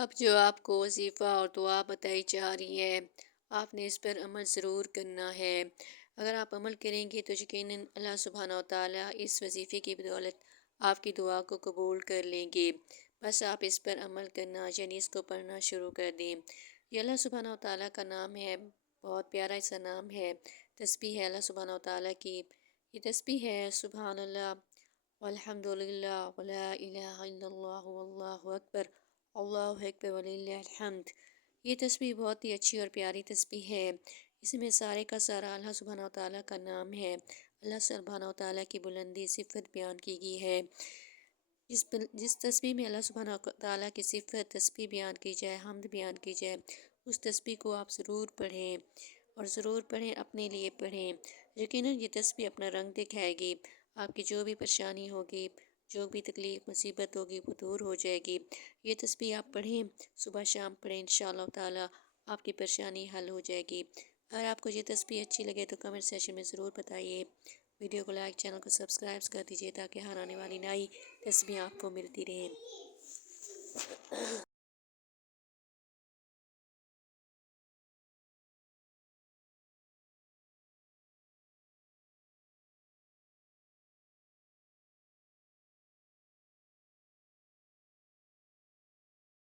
اب جو آپ کو وظیفہ اور دعا بتائی جا رہی ہے، آپ نے اس پر عمل ضرور کرنا ہے۔ اگر آپ عمل کریں گے تو یقیناً اللہ سبحانہ و تعالیٰ اس وظیفے کی بدولت آپ کی دعا کو قبول کر لیں گے۔ بس آپ اس پر عمل کرنا یعنی اس کو پڑھنا شروع کر دیں۔ یہ اللہ سبحانہ و تعالیٰ کا نام ہے، بہت پیارا سا نام ہے، تسبیح ہے اللہ سبحانہ و تعالیٰ کی۔ یہ تسبیح ہے سبحان اللہ والحمد للہ ولا الہ الا اللہ واللہ اکبر، اللہ اکبر وللہ الحمد۔ یہ تسبیح بہت ہی اچھی اور پیاری تسبیح ہے۔ اس میں سارے کا سارا اللہ سبحانہ و تعالیٰ کا نام ہے، اللہ سبحانہ و تعالیٰ کی بلندی صفت بیان کی گئی ہے۔ جس تسبیح میں اللہ سبحانہ و تعالیٰ کی صفت تسبیح بیان کی جائے، حمد بیان کی جائے، اس تسبیح کو آپ ضرور پڑھیں اور ضرور پڑھیں، اپنے لیے پڑھیں۔ یقیناً یہ تسبیح اپنا رنگ دکھائے گی، آپ کی جو بھی پریشانی ہوگی، جو بھی تکلیف مصیبت ہوگی وہ دور ہو جائے گی۔ یہ تسبیح آپ پڑھیں، صبح شام پڑھیں، انشاءاللہ تعالیٰ آپ کی پریشانی حل ہو جائے گی۔ اگر آپ کو یہ تسبیح اچھی لگے تو کمنٹ سیکشن میں ضرور بتائیے۔ ویڈیو کو لائک، چینل کو سبسکرائب کر دیجیے تاکہ ہر آنے والی نئی تسبیح آپ کو ملتی رہیں۔